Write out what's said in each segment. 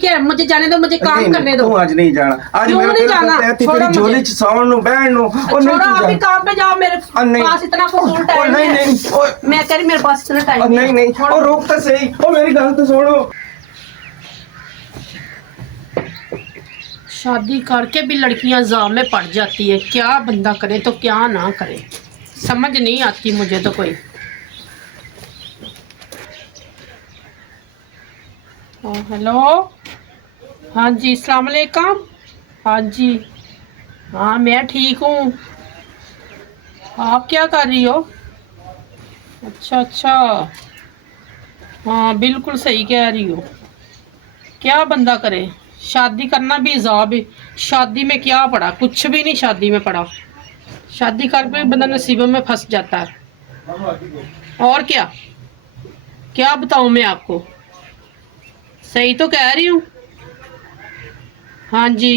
ठीक है, मुझे जाने दो, मुझे काम करने दो। तू आज नहीं जाना, आज क्यों मेरा नहीं दिल जाना? करता है छोड़ो तेरी मुझे। झोली च सौन नु बैठ नु और नहीं छोड़ो, तू आप ही जा। काम पे जाओ, मेरे नहीं। पास इतना फजूल टाइम नहीं है। नहीं मैं कह रही मेरे पास इतना टाइम नहीं नहीं छोड़ो। और रोक तो सही, ओ मेरी गल तो सुनो। शादी करके भी लड़कियां जाम में पड़ जाती है, क्या बंदा करे तो क्या ना करे, समझ नहीं आती मुझे तो कोई। हेलो, हाँ जी, अस्सलाम वालेकुम। हाँ जी, हाँ मैं ठीक हूँ, आप क्या कर रही हो? अच्छा अच्छा, हाँ बिल्कुल सही कह रही हो। क्या बंदा करे, शादी करना भी हिसाब है। शादी में क्या पड़ा, कुछ भी नहीं शादी में पड़ा। शादी करके बंदा नसीबों में फंस जाता है। और क्या क्या बताऊं मैं आपको, सही तो कह रही हूँ। हाँ जी,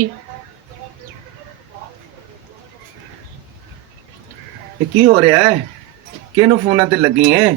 ये की हो रहा है, किनु फोन ते लगी है?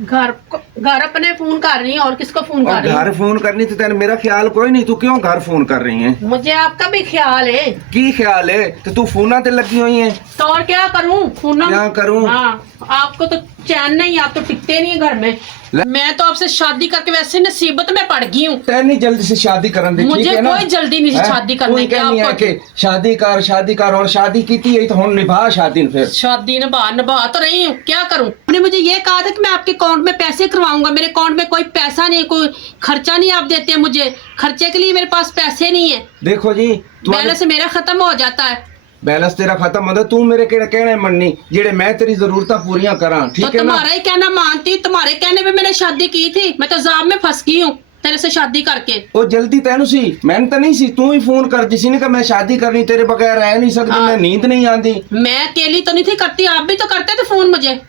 घर अपने फोन कर रही है, और किसको फोन कर और रही घर है? फोन करनी तो तेरे मेरा ख्याल कोई नहीं, तू क्यों घर फोन कर रही है? मुझे आपका भी ख्याल है। की ख्याल है तो तू फोना ते लगी हुई है? तो और क्या करूं, फोन क्या करूं? हाँ, आपको तो चैन नहीं, आप तो टिकते नहीं है घर में। मैं तो आपसे शादी करके वैसे नसीबत में पड़ गई हूँ। तेनी जल्दी से शादी करन दे, मुझे ठीक है ना? कोई जल्दी नहीं हैं? शादी करने कोई की। कहनी है आपको कि शादी कर और शादी की थी तो हुन निभा शादी फिर। शादी निभा तो रही हूँ, क्या करूँ? आपने मुझे ये कहा था कि मैं आपके अकाउंट में पैसे करवाऊंगा, मेरे अकाउंट में कोई पैसा नहीं, कोई खर्चा नहीं आप देते मुझे, खर्चे के लिए मेरे पास पैसे नहीं है। देखो जी, बैलेंस मेरा खत्म हो जाता है। बैलेंस तेरा खत्म होता, तू मेरे केड़े कहने मननी जेड़े मैं तेरी जरूरतां पूरियां करा, तो ठीक है ना? तुम्हारा ही कहना मानती, तुम्हारे कहने पे मैंने शादी की थी, मैं तो जाम में फंस गई हूँ तेरे से शादी करके। ओ जल्दी तेनू सी, मैंने तो नहीं सी, तू ही फोन कर दी सी ना कि मैं शादी करनी, तेरे बगैर रह नहीं सकती, मैं नींद नहीं आती। मैं अकेली तो नहीं थी करती, आप भी तो करते थे फोन मुझे।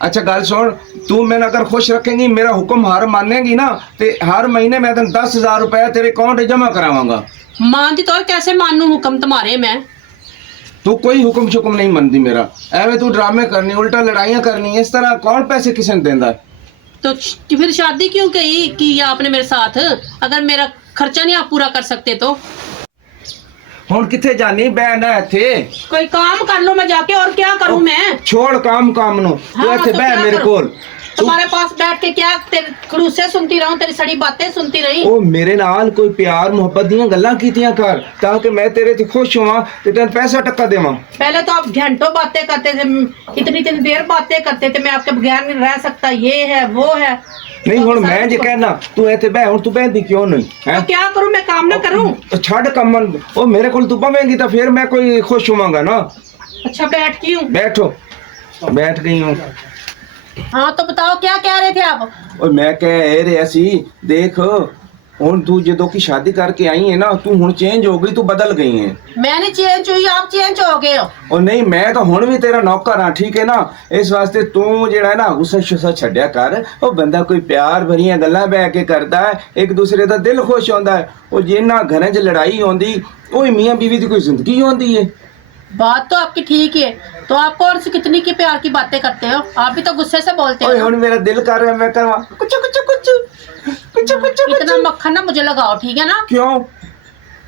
अच्छा गल सुन, तू मैंने अगर खुश रखेंगी, मेरा हुक्म हार मानेगी ना, ते हर महीने मैं तेन 10,000 रुपया तेरे अकाउंट जमा करावांगा। मानती तो और कैसे मानू हुक्म तुम्हारे मैं? तू कोई हुक्म शुक्म नहीं मनती मेरा, एवं तू ड्रामे करनी, उल्टा लड़ाइयां करनी, इस तरह कौन पैसे किसे देंदा? तो फिर शादी क्यों की आपने मेरे साथ, अगर मेरा खर्चा नहीं आप पूरा कर सकते तो? हुन किथे जानी, बहन है थे कोई काम कर लो मैं जाके, और क्या करूं मैं? छोड़ काम नु, तू हाँ, इथे तो बह क्या मेरे करूं? कोल। तुम्हारे पास बैठ के क्या तेरे खड़ूसे सुनती रहूं, तेरी सड़ी बातें सुनती रही? ओ मेरे नाल कोई प्यार मोहब्बत दियां गल्लां कीतियां कर, ताकि मैं तेरे ते खुश होवां ते तेन पैसा टक्का देवां। पहले तो आप घंटों बातें करते थे, इतनी देर बातें करते थे, मैं आपके बगैर नहीं रह सकता, ये है वो है। नहीं हुन मैं जे कहना तू इथे बह, हुन तू बहदी क्यों नहीं है? तो क्या करूं मैं, काम ना करूं? तो छड़ कमन, ओ मेरे कोल तू बवेंगी तो फिर मैं कोई खुश होवांगा ना। अच्छा बैठ की हूँ। बैठो, बैठ गई हूँ। हाँ तो बताओ क्या कह रहे थे आप? और मैं कह रहा सी, देख हुन तू जदों की शादी करके आई है ना, तू हुन चेंज हो गई, तू बदल गई है। मैंने चेंज हुई, आप चेंज हो गए हो। और नहीं, मैं तो हुन भी तेरा नौकर हाँ, ठीक है ना? इस वास्ते तू जेड़ा है ना गुस्सा शुस्सा छड्या कर, ओ बंदा कोई प्यार भरियां गल्लां बैठ के करदा है, एक दूसरे दा दिल खुश होंदा है। और जिन्ना घरें च लड़ाई होंदी, ओही मियां बीवी दी कोई जिंदगी होंदी है। बात तो आपकी ठीक है, तो आप कौन सी कितनी की प्यार की बातें करते हो? आप भी तो गुस्से से बोलते ओए हो। हुन मेरा दिल कर रहा है मैं करवा कुछ कुछ कुछ कुछ कुछ इतना मक्खन ना मुझे लगाओ, ठीक है ना? क्यों?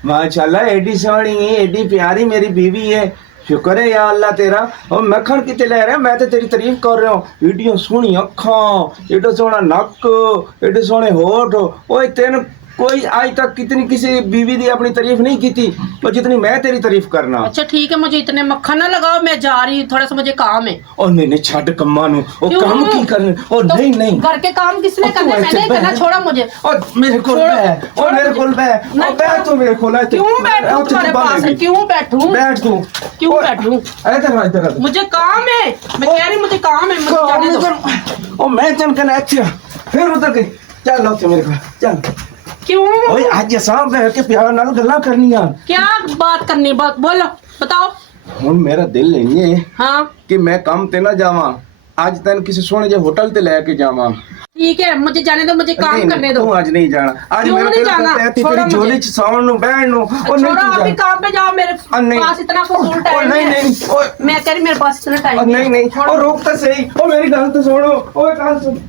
माशाल्लाह एडी सोहनी है, एडी प्यारी मेरी बीवी है, शुक्र है या अल्लाह तेरा। और मक्खन कितने ले रहा है, मैं तो तेरी तारीफ कर रहा हूँ। एडियो सोहनी अखां, एडो सोहना नक, एडे सोहने होठ। ओए तेन कोई आज तक कितनी किसी बीवी दी अपनी तारीफ नहीं की थी तो जितनी मैं तेरी तारीफ करना। अच्छा ठीक है, मुझे इतने मक्खन ना लगाओ, मैं जा रही हूँ, थोड़ा सा मुझे काम है। और नहीं नहीं छड़ कम्मा नु, ओ क्यों? काम की करने? और तो नहीं नहीं घर के काम किसने और तू करने, ऐसे मैंने बह। करना, छोड़ो मुझे। और मेरे कोल छोड़ो, बह, और मेरे कोल बह, नहीं, और बैठ तू मेरे कोल। क्यों बैठूं तुम्हारे पास, क्यों बैठूं? बैठ तू, क्यों बैठूं? इधर इधर मुझे काम है, मैं कह रही मुझे काम है, मुझे जाने दो। ओ मैं चल के अच्छा फिर उधर गई, चल लो मेरे को चल। क्यों? ओए आज साहब बैठ के प्यार नाल गल्ला करनियां। क्या बात करनी, बात बोलो, बताओ। हुन मेरा दिल नहीं है हाँ कि मैं काम ते ना जावां, आज तन किसी सोने जे होटल ते लेके जावां। ठीक है, मुझे जाने दो, मुझे काम करने दो। तू आज नहीं जाना, आज क्यों मेरा नहीं दिल जाना? करता है छोड़ो तेरी झोली मुझे। च सौन नु बैठ नु, और नहीं छोड़ो, तू आप ही जा। काम पे जाओ, मेरे नहीं। पास इतना फजूल टाइम नहीं है। नहीं, मैं कह रही मेरे पास इतना टाइम नहीं नहीं, और रोक तो सही, ओ मेरी गल तो सुनो, ओए कान सुन।